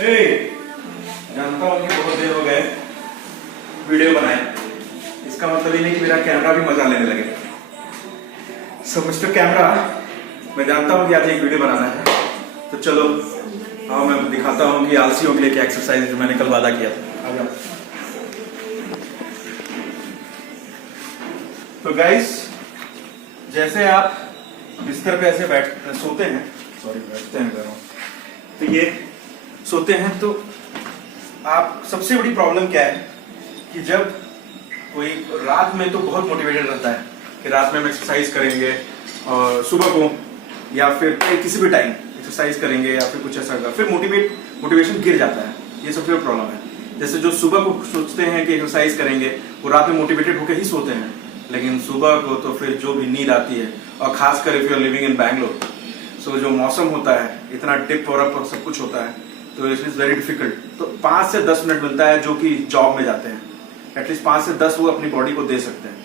जानता हूँ कि बहुत देर हो गए वीडियो बनाए, इसका मतलब ये नहीं कि मेरा कैमरा भी मजा लेने लगे। सो मिस्टर कैमरा, मैं जानता हूँ कि आज एक वीडियो बनाना है, तो चलो हाँ मैं दिखाता हूँ कि आलसियों के लिए क्या एक्सरसाइज जो मैंने कल वादा किया था। आ जाओ। तो गाइस, जैसे आप बिस्तर पे ऐसे सोते हैं, बैठते हैं कह रहा हूँ, तो ये सोते हैं तो आप सबसे बड़ी प्रॉब्लम क्या है कि जब कोई रात में तो बहुत मोटिवेटेड रहता है कि रात में हम एक्सरसाइज करेंगे और सुबह को या फिर किसी भी टाइम एक्सरसाइज करेंगे या फिर कुछ ऐसा होगा, फिर मोटिवेशन गिर जाता है। ये सबसे बड़ी प्रॉब्लम है। जैसे जो सुबह को सोचते हैं कि एक्सरसाइज करेंगे वो रात में मोटिवेटेड होकर ही सोते हैं, लेकिन सुबह को तो फिर जो भी नींद आती है, और खासकर if you are living in Bangalore, so जो मौसम होता है इतना डिप और अप और सब कुछ होता है, तो इट इज वेरी डिफिकल्ट। तो 5 से 10 मिनट मिलता है जो कि जॉब में जाते हैं, एटलीस्ट 5 से 10 वो अपनी बॉडी को दे सकते हैं।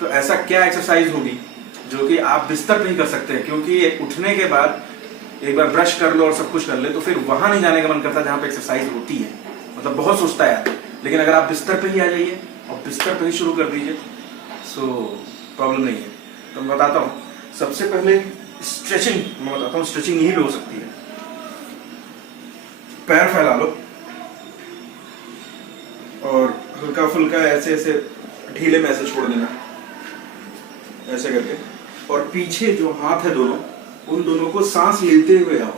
तो ऐसा क्या एक्सरसाइज होगी जो कि आप बिस्तर पे ही कर सकते हैं, क्योंकि उठने के बाद एक बार ब्रश कर लो और सब कुछ कर ले तो फिर वहां नहीं जाने का मन करता जहां पे एक्सरसाइज होती है। मतलब बहुत सोचता है, लेकिन अगर आप बिस्तर पे ही आ जाइए और बिस्तर पे ही शुरू कर दीजिए सो प्रॉब्लम नहीं है। तो मैं बताता हूँ, सबसे पहले स्ट्रेचिंग मैं बताता हूँ। स्ट्रेचिंग यही भी हो सकती है। पैर फैला लो और हल्का फुल्का ऐसे ऐसे ढीले में ऐसे छोड़ देना, ऐसे करके, और पीछे जो हाथ है दोनों, उन दोनों को सांस लेते हुए आओ,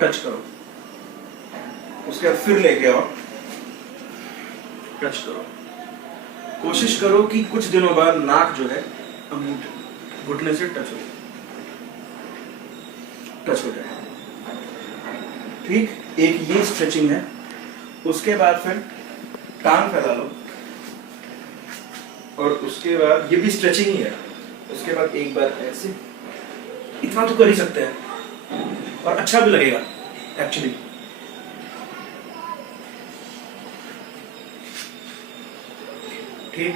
टच करो, उसके बाद फिर लेके आओ, टच करो। कोशिश करो कि कुछ दिनों बाद नाक जो है घुटने से टच हो जाए। ठीक, एक ये स्ट्रेचिंग है। उसके बाद फिर टांग फैला लो और उसके बाद ये भी स्ट्रेचिंग ही है। उसके बाद एक बार ऐसे, इतना तो कर ही सकते हैं और अच्छा भी लगेगा एक्चुअली। ठीक,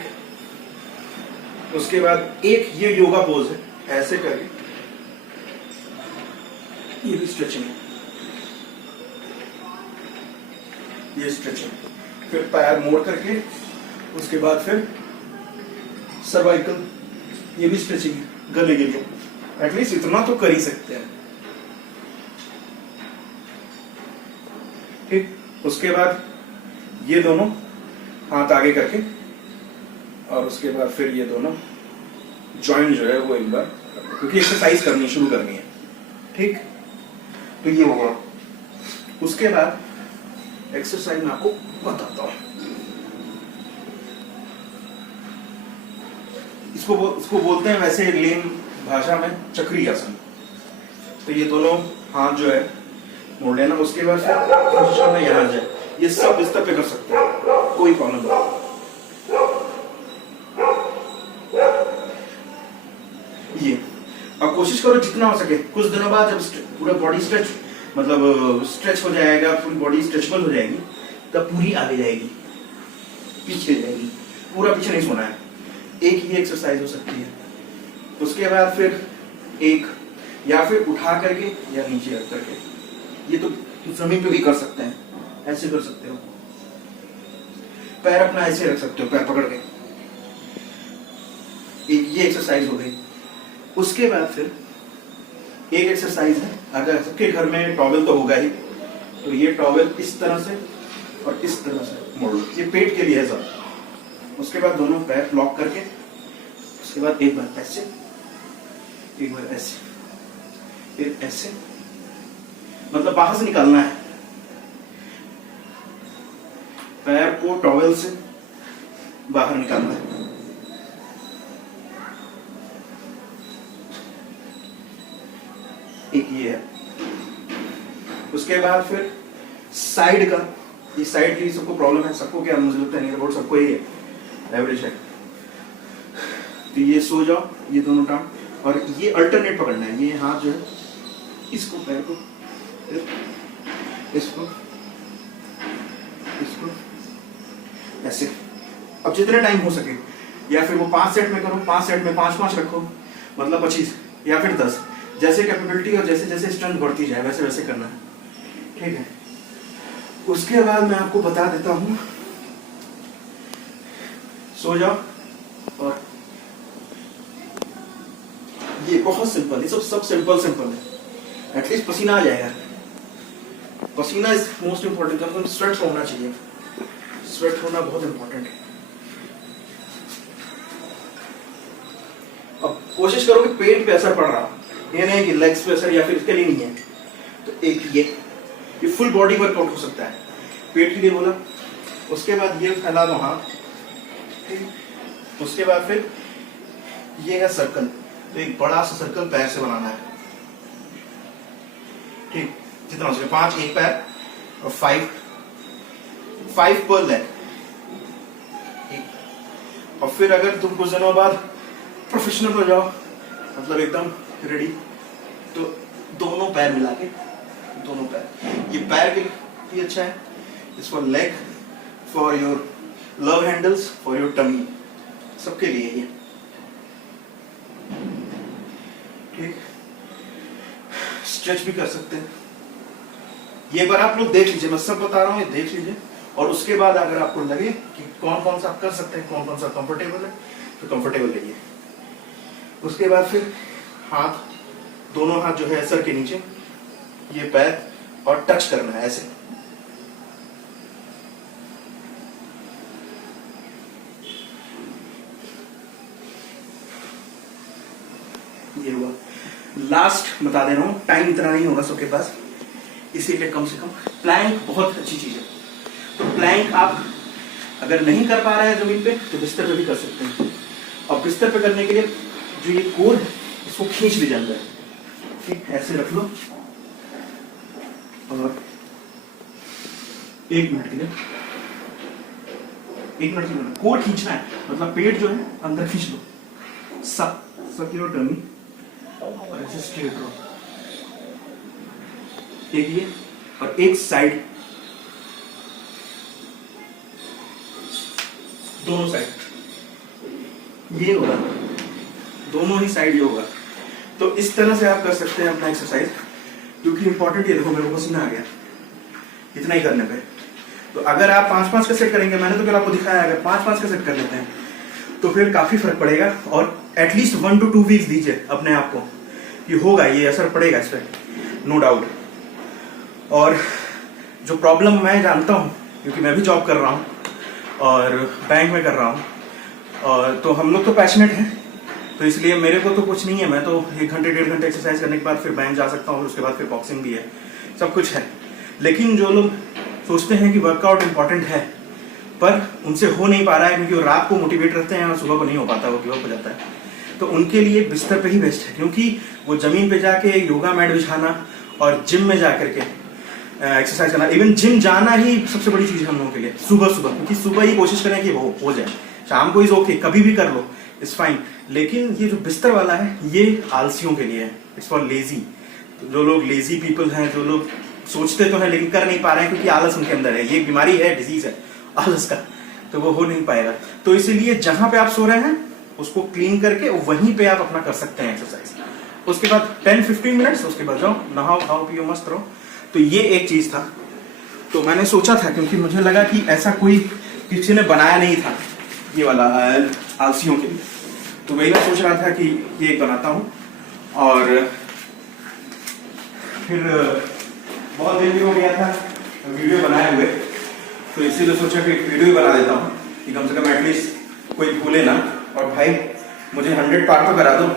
उसके बाद एक ये योगा पोज है, ऐसे करके, ये भी स्ट्रेचिंग है, ये स्ट्रेचिंग। फिर पैर मोड़ करके, उसके बाद फिर सर्वाइकल, ये भी स्ट्रेचिंग है गले के लिए। एटलीस्ट इतना तो कर ही सकते हैं। ठीक, उसके बाद ये दोनों हाथ आगे करके, और उसके बाद फिर ये दोनों जॉइंट जो है वो एक बार, क्योंकि एक्सरसाइज करनी शुरू करनी है। ठीक, तो ये होगा। उसके बाद एक्सरसाइज मैं आपको बताता हूं। इसको बोलते हैं वैसे लेम भाषा में चक्री आसन। तो ये दोनों हाथ जो है मोड़ लेना। उसके बाद कोशिश करना यहाँ जाए। ये सब बिस्तर पे कर सकते हैं, कोई प्रॉब्लम नहीं। ये अब कोशिश करो जितना हो सके। कुछ दिनों बाद जब पूरा बॉडी स्ट्रेच हो जाएगा, पूरी बॉडी स्ट्रेचेबल हो जाएगी, तब पूरी आगे जाएगी, पीछे जाएगी। पूरा पीछे नहीं सोना है। एक ही एक्सरसाइज हो सकती है। उसके बाद फिर एक, या फिर उठा करके या नीचे रख करके, ये तो जमीन पे भी कर सकते हैं, ऐसे कर सकते हो। पैर अपना ऐसे रख सकते हो, पैर पकड़ के। एक ये एक्सरसाइज हो गई। उसके बाद फिर एक एक्सरसाइज है, अगर सबके घर में टॉवेल तो होगा ही, तो ये टॉवेल इस तरह से और इस तरह से मोड़ लो। ये पेट के लिए है सब। उसके बाद दोनों पैर लॉक करके, उसके बाद एक बार ऐसे, एक बार ऐसे, फिर ऐसे, मतलब बाहर से निकालना है। पैर को टॉवेल से बाहर निकालना है। एक ये है। उसके बाद फिर साइड का, ये साइड की सबको प्रॉब्लम है, सबको क्या, मुझे लगता नहीं है, सबको ही है, एवरेज है। तो ये सो जाओ, ये दोनों टांग, और ये अल्टरनेट पकड़ना है। ये हाथ जो है, इसको, पैर को, इसको, इसको ऐसे। अब जितने टाइम हो सके, या फिर वो 5 सेट में करो, 5 सेट में 5-5 रखो, मतलब 25, या फिर 10। जैसे कैपेबिलिटी और जैसे जैसे स्ट्रेंथ बढ़ती जाए वैसे वैसे करना है, ठीक है। उसके बाद मैं आपको बता देता हूं, सो जाओ। और ये बहुत सिंपल, ये सब सिंपल है। एटलीस्ट पसीना आ जाएगा। पसीना इज मोस्ट इंपॉर्टेंट। कम से कम स्वेट होना चाहिए, स्वेट होना बहुत इंपॉर्टेंट है। अब कोशिश करो कि पेट पे असर पड़ रहा हो, ये नहीं कि लेग्स पे असर या फिर इसके लिए नहीं है। तो एक ये फुल बॉडी वर्कआउट हो सकता है, पेट के लिए बोला। उसके बाद ये फैला दो हाथ, ठीक। उसके बाद फिर ये है सर्कल, तो एक बड़ा सा सर्कल पैर से बनाना है, ठीक। जितना हो सके 5 एक पैर और 5 पर लेग, ठीक। और फिर अगर तुम कुछ दिनों बाद प्रोफेशनल हो जाओ, मतलब एकदम रेडी, तो दोनों पैर मिला के, दोनों पैर, ये पैर के लिए अच्छा है, इस for leg, for your love handles, for your tummy, सबके लिए ये, ठीक। स्ट्रेच भी कर सकते हैं। ये बार आप लोग देख लीजिए, मैं सब बता रहा हूँ, ये देख लीजिए। और उसके बाद अगर आपको लगे कि कौन कौन सा आप कर सकते हैं, कौन कौन सा कंफर्टेबल है, तो कंफर्टेबल रहिए। उसके बाद फिर हाथ, दोनों हाथ जो है सर के नीचे, ये पैर, और टच करना है ऐसे। ये हुआ। लास्ट बता दे रहा हूं, टाइम इतना नहीं होगा सबके पास, इसीलिए कम से कम प्लैंक बहुत अच्छी चीज है। तो प्लैंक आप अगर नहीं कर पा रहे हैं जमीन पे, तो बिस्तर पे भी कर सकते हैं। और बिस्तर पे करने के लिए जो ये कोर, इसको खींच ली जाता है, ठीक। ऐसे रख लो और 1 मिनट के लिए, 1 मिनट के लिए कोर खींचना है, मतलब पेट जो है अंदर खींच लो, सब योर टर्मी, और ऐसे स्ट्रेट रहो। एक ये और एक साइड, दोनों साइड ये होगा, दोनों ही साइड ये होगा। तो इस तरह से आप कर सकते हैं अपना एक्सरसाइज, क्योंकि इंपॉर्टेंट ये देखो, मेरे को पसीना आ गया इतना ही करने पे। तो अगर आप 5-5 का सेट करेंगे, मैंने तो कल आपको दिखाया, अगर 5-5 का सेट कर लेते हैं तो फिर काफी फर्क पड़ेगा। और एटलीस्ट 1 to 2 वीक्स दीजिए अपने आप को, ये होगा, ये असर पड़ेगा इस पर, नो डाउट। और जो प्रॉब्लम मैं जानता हूँ, क्योंकि मैं भी जॉब कर रहा हूँ और बैंक में कर रहा हूँ, और तो हम लोग तो पैशनेट हैं, तो इसलिए मेरे को तो कुछ नहीं है, मैं तो 1 घंटे 1.5 घंटे एक्सरसाइज करने के बाद फिर बैंक जा सकता हूँ, और उसके बाद फिर बॉक्सिंग भी है, सब कुछ है। लेकिन जो लोग सोचते हैं कि वर्कआउट इंपॉर्टेंट है, पर उनसे हो नहीं पा रहा है क्योंकि वो रात को मोटिवेट रहते हैं और सुबह को नहीं हो पाता, वो गिव अप हो जाता है, तो उनके लिए बिस्तर पे ही बेस्ट है। क्योंकि वो जमीन पे जाके योगा मैट बिछाना और जिम में जाकर के एक्सरसाइज करना, इवन जिम जाना ही सबसे बड़ी चीज है हम लोगों के लिए, सुबह सुबह, क्योंकि सुबह ही कोशिश करें कि वो हो जाए, शाम को इज ओके, कभी भी कर लो, इट्स फाइन। लेकिन ये जो बिस्तर वाला है, ये आलसियों के लिए है, इट्स फॉर लेजी। जो लोग लेजी पीपल हैं, जो लोग सोचते तो हैं लेकिन कर नहीं पा रहे हैं, क्योंकि आलस उनके अंदर है, ये बीमारी है, डिजीज है आलस का, तो वो हो नहीं पाएगा। तो इसीलिए जहां पे आप सो रहे हैं उसको क्लीन करके वहीं पे आप अपना कर सकते हैं एक्सरसाइज। उसके बाद 10-15 मिनट्स, उसके बाद जाओ नहाओ खाओ पियो मस्त रहो। तो ये एक चीज था, तो मैंने सोचा था, क्योंकि मुझे लगा कि ऐसा कोई किसी ने बनाया नहीं था ये वाला आलसियों के लिए, तो वही मैं सोच रहा था कि ये एक बनाता हूँ। और फिर बहुत दिन भी हो गया था वीडियो बनाए हुए, तो इसीलिए सोचा कि वीडियो बना देता हूँ कि कम से कम एटलीस्ट कोई भूले ना। और भाई मुझे 100 पार तो करा दो,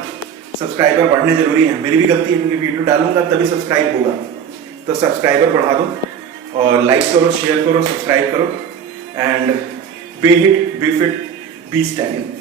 सब्सक्राइबर बढ़ने जरूरी है, मेरी भी गलती है, क्योंकि वीडियो डालूंगा तभी सब्सक्राइब होगा, तो सब्सक्राइबर बढ़ा दो और लाइक करो, शेयर करो, सब्सक्राइब करो, and be hit, be fit, be standing.